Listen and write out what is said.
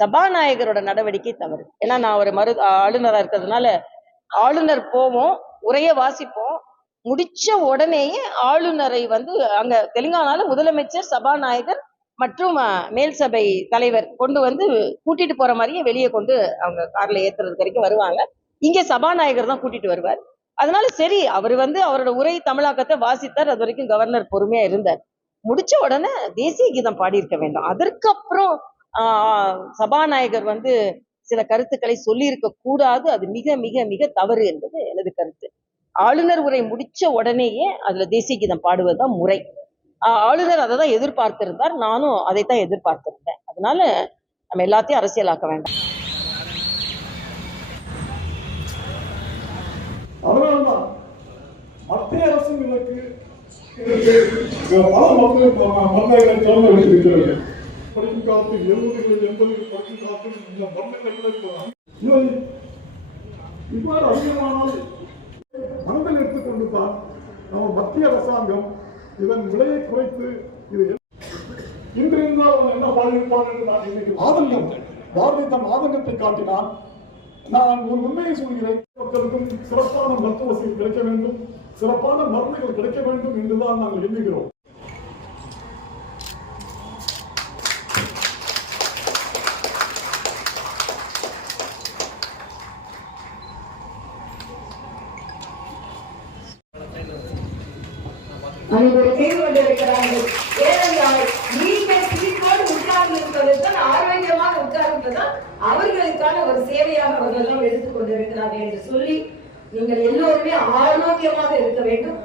சபாநாயகரோட நடவடிக்கை தவறு. ஏன்னா நான் ஒரு ஆளுநரா இருக்கிறதுனால ஆளுநர் போவோம், உரைய வாசிப்போம், முடிச்ச உடனேயே ஆளுநரை அங்க தெலுங்கானால முதலமைச்சர், சபாநாயகர் மற்றும் மேல் சபை தலைவர் கொண்டு கூட்டிட்டு போற மாதிரியே வெளியே கொண்டு அவங்க கார்ல ஏத்துறது வரைக்கும் வருவாங்க. இங்க சபாநாயகர் தான் கூட்டிட்டு வருவார். அதனால சரி, அவர் அவரோட உரை தமிழாக்கத்தை வாசித்தார். அது வரைக்கும் கவர்னர் பொறுமையா இருந்தார். முடிச்ச உடனே தேசிய கீதம் பாடியிருக்க வேண்டும். அதற்கப்புறம் சபாநாயகர் சில கருத்துக்களை சொல்லியிருக்க கூடாது. அது மிக மிக மிக தவறு என்பது எனது கருத்து. ஆளுநர் உரை முடிச்ச உடனேயே அதுல தேசிய கீதம் பாடுவதுதான் முறை. ஆளுநர் அதை தான் எதிர்பார்த்திருந்தார். நானும் அதைத்தான் எதிர்பார்த்திருந்தேன். அதனால நம்ம எல்லாத்தையும் அரசியலாக்க வேண்டாம். அதனால்தான் மத்திய அரசின் இதற்கு பல மருந்துகளை திறந்து வைத்திருக்கிறது. படிக்கும் காலத்தில் 70களில் 80களில் படிக்கும் காலத்தில் இந்த மருந்துகள் இவ்வாறு அதிகமானால் மனதில் எடுத்துக்கொண்டு தான் நம்ம மத்திய அரசாங்கம் இதன் விலையை குறைத்து இது இன்றிருந்தால் அவன் என்ன பாதிப்பான் என்று நான் நினைக்கிறேன். ஆதங்கம் பாரதி தன் ஆதங்கத்தை காட்டினான். நான் ஒரு உண்மையை சொல்கிறேன், மக்களுக்கும் சிறப்பான மருத்துவ வசதி கிடைக்க வேண்டும், சிறப்பான மருந்துகள் கிடைக்க வேண்டும் என்றுதான் நாங்கள் எண்ணுகிறோம். அனைவரும் செய்து கொண்டிருக்கிறார்கள். ஏனென்றால் நீங்கள் சீட்டோடு உட்கார்ந்து இருப்பதுதான், ஆரோக்கியமாக உட்கார்ந்துதான் அவர்களுக்கான ஒரு சேவையாக அவர்கள் எல்லாம் எடுத்துக் கொண்டிருக்கிறார்கள் என்று சொல்லி நீங்கள் எல்லோருமே ஆரோக்கியமாக இருக்க வேண்டும்.